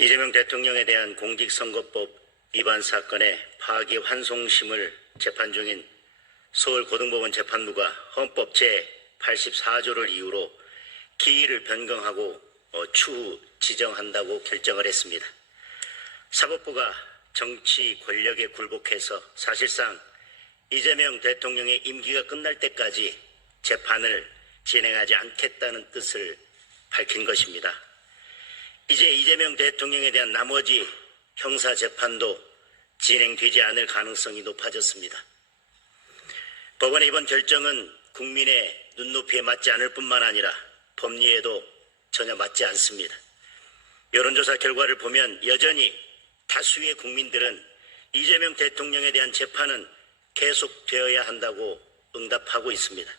이재명 대통령에 대한 공직선거법 위반 사건의 파기환송심을 재판 중인 서울고등법원 재판부가 헌법 제84조를 이유로 기일을 변경하고 추후 지정한다고 결정을 했습니다. 사법부가 정치 권력에 굴복해서 사실상 이재명 대통령의 임기가 끝날 때까지 재판을 진행하지 않겠다는 뜻을 밝힌 것입니다. 이제 이재명 대통령에 대한 나머지 형사재판도 진행되지 않을 가능성이 높아졌습니다. 법원의 이번 결정은 국민의 눈높이에 맞지 않을 뿐만 아니라 법리에도 전혀 맞지 않습니다. 여론조사 결과를 보면 여전히 다수의 국민들은 이재명 대통령에 대한 재판은 계속되어야 한다고 응답하고 있습니다.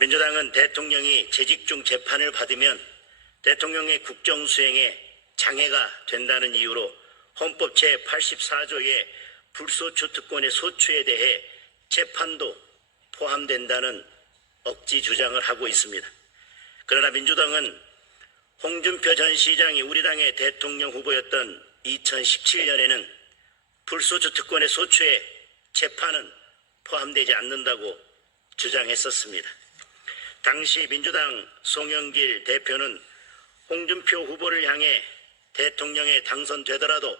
민주당은 대통령이 재직 중 재판을 받으면 대통령의 국정수행에 장애가 된다는 이유로 헌법 제84조의 불소추 특권의 소추에 대해 재판도 포함된다는 억지 주장을 하고 있습니다. 그러나 민주당은 홍준표 전 시장이 우리 당의 대통령 후보였던 2017년에는 불소추 특권의 소추에 재판은 포함되지 않는다고 주장했었습니다. 당시 민주당 송영길 대표는 홍준표 후보를 향해 대통령에 당선되더라도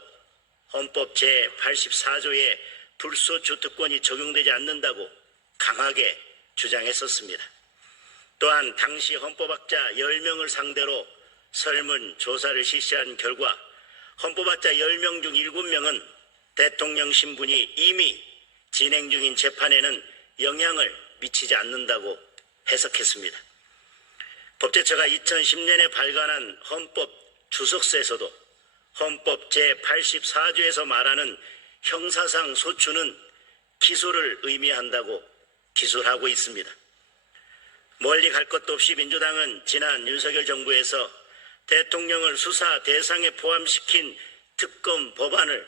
헌법 제84조의 불소추 특권이 적용되지 않는다고 강하게 주장했었습니다. 또한 당시 헌법학자 10명을 상대로 설문조사를 실시한 결과 헌법학자 10명 중 7명은 대통령 신분이 이미 진행 중인 재판에는 영향을 미치지 않는다고 해석했습니다. 법제처가 2010년에 발간한 헌법 주석서에서도 헌법 제84조에서 말하는 형사상 소추는 기소를 의미한다고 기술하고 있습니다. 멀리 갈 것도 없이 민주당은 지난 윤석열 정부에서 대통령을 수사 대상에 포함시킨 특검 법안을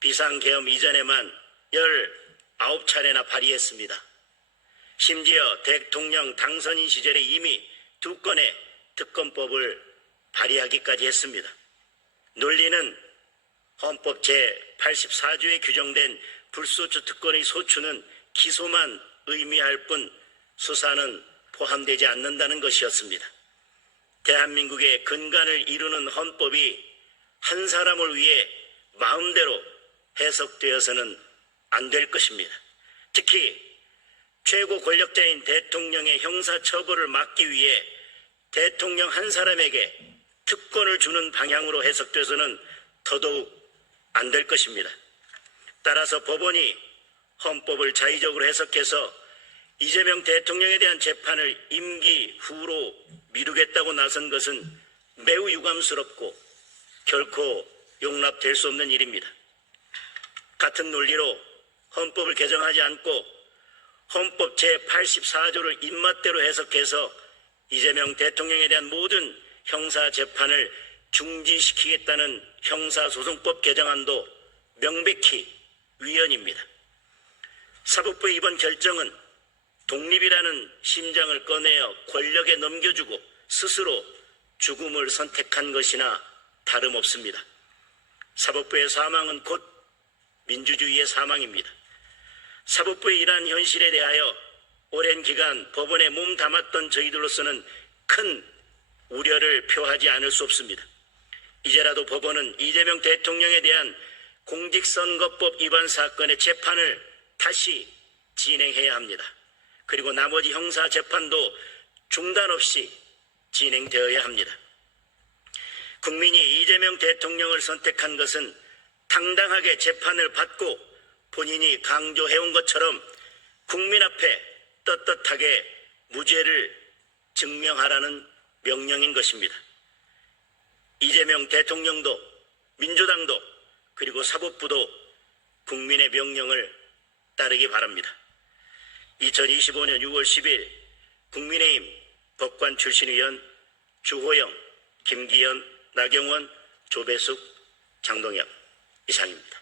비상계엄 이전에만 19차례나 발의했습니다. 심지어 대통령 당선인 시절에 이미 2건의 특검법을 발의하기까지 했습니다. 논리는 헌법 제84조에 규정된 불소추 특권의 소추는 기소만 의미할 뿐 수사는 포함되지 않는다는 것이었습니다. 대한민국의 근간을 이루는 헌법이 한 사람을 위해 마음대로 해석되어서는 안 될 것입니다. 특히 최고 권력자인 대통령의 형사처벌을 막기 위해 대통령 한 사람에게 특권을 주는 방향으로 해석돼서는 더더욱 안 될 것입니다. 따라서 법원이 헌법을 자의적으로 해석해서 이재명 대통령에 대한 재판을 임기 후로 미루겠다고 나선 것은 매우 유감스럽고 결코 용납될 수 없는 일입니다. 같은 논리로 헌법을 개정하지 않고 헌법 제84조를 입맛대로 해석해서 이재명 대통령에 대한 모든 형사재판을 중지시키겠다는 형사소송법 개정안도 명백히 위헌입니다. 사법부의 이번 결정은 독립이라는 심장을 꺼내어 권력에 넘겨주고 스스로 죽음을 선택한 것이나 다름없습니다. 사법부의 사망은 곧 민주주의의 사망입니다. 사법부의 이러한 현실에 대하여 오랜 기간 법원에 몸 담았던 저희들로서는 큰 우려를 표하지 않을 수 없습니다. 이제라도 법원은 이재명 대통령에 대한 공직선거법 위반 사건의 재판을 다시 진행해야 합니다. 그리고 나머지 형사재판도 중단 없이 진행되어야 합니다. 국민이 이재명 대통령을 선택한 것은 당당하게 재판을 받고 본인이 강조해온 것처럼 국민 앞에 떳떳하게 무죄를 증명하라는 명령인 것입니다. 이재명 대통령도 민주당도 그리고 사법부도 국민의 명령을 따르기 바랍니다. 2025년 6월 10일 국민의힘 법관 출신 의원 주호영, 김기현, 나경원, 조배숙, 장동혁 이상입니다.